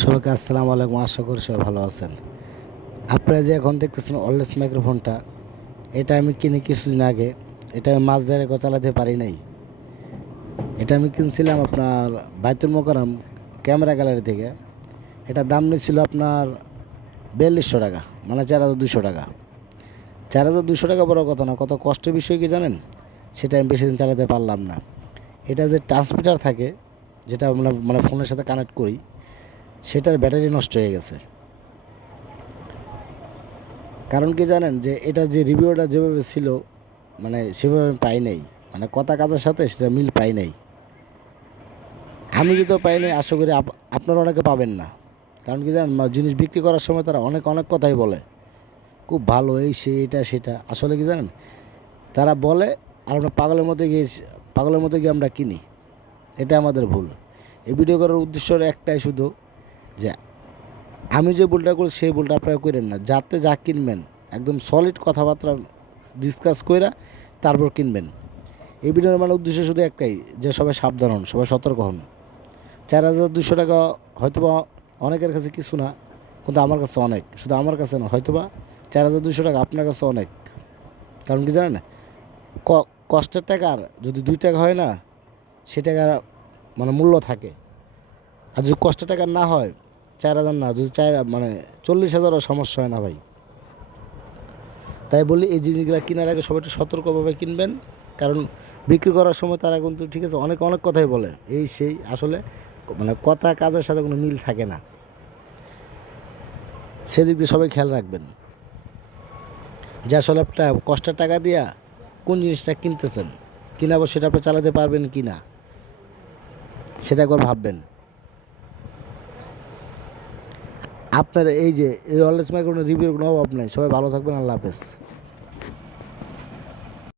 সবাইকে আসসালামু আলাইকুম। আশা করি সবাই ভালো আছেন। আপনারা যে এখন দেখতেছেন অলওয়েজ মাইক্রোফোনটা, এটা আমি কিনে কিছুদিন আগে। এটা আমি মাছ ধরে চালাতে পারি নাই। এটা আমি কিনছিলাম আপনার বাইতুল মোকাররম ক্যামেরা গ্যালারি থেকে। এটার দাম নিচ্ছিল আপনার 4200 টাকা, মানে 4200 টাকা। 4200 টাকা বড় কথা না, কত কষ্টের বিষয় কি জানেন? সেটা আমি বেশি দিন চালাতে পারলাম না। এটা যে ট্রান্সমিটার থাকে, যেটা আমরা মানে ফোনের সাথে কানেক্ট করি, সেটার ব্যাটারি নষ্ট হয়ে গেছে। কারণ কি জানেন, যে এটা যে রিভিউটা যেভাবে ছিল, মানে সেভাবে আমি পাই নাই। মানে কথা কাজের সাথে সেটা মিল পাই নাই। আমি যদি পাই নাই, আশা করি আপনারা অনেকে পাবেন না। কারণ কি জানেন, জিনিস বিক্রি করার সময় তারা অনেক অনেক কথাই বলে, খুব ভালো এই সে এটা সেটা। আসলে কি জানেন, তারা বলে আর আমরা পাগলের মধ্যে গিয়ে আমরা কিনি। এটা আমাদের ভুল। এই ভিডিও করার উদ্দেশ্য একটাই শুধু, যে আমি যে ভুলটা করি সেই ভুলটা আপনারা করেন না। যাতে যা কিনবেন একদম সলিড কথাবার্তা ডিসকাস কইরা তারপর কিনবেন। এই ভিডিওর মানে উদ্দেশ্য শুধু একটাই, যে সবাই সাবধান হন, সবাই সতর্ক হন। 4200 টাকা হয়তোবা অনেকের কাছে কিছু না, কিন্তু আমার কাছে অনেক। শুধু আমার কাছে না, হয়তোবা 4200 টাকা আপনার কাছে অনেক। কারণ কি জানেন, কষ্টের টাকার যদি 2 টাকা হয় না, সে টাকার মানে মূল্য থাকে। আর যদি কষ্টের টাকার না হয়, 4000 না, যদি 40,000ও সমস্যা হয় না ভাই। তাই বলি, এই জিনিসগুলো কেনার আগে সবাই একটু সতর্কভাবে কিনবেন। কারণ বিক্রি করার সময় তারা কিন্তু ঠিক আছে অনেক অনেক কথাই বলে, এই সেই। আসলে মানে কথা কাজের সাথে কোনো মিল থাকে না। সেদিক দিয়ে সবাই খেয়াল রাখবেন, যে আসলে একটা কষ্টের টাকা দিয়া কোন জিনিসটা কিনতেছেন, কিনাবো সেটা আপনি চালাতে পারবেন কি না, সেটা একবার ভাববেন। আপনার এই যে এই অলওয়েজ মাইক্রোফোনের রিভিউর কোনো অভাব নাই। সবাই ভালো থাকবেন। আল্লাহ হাফেজ।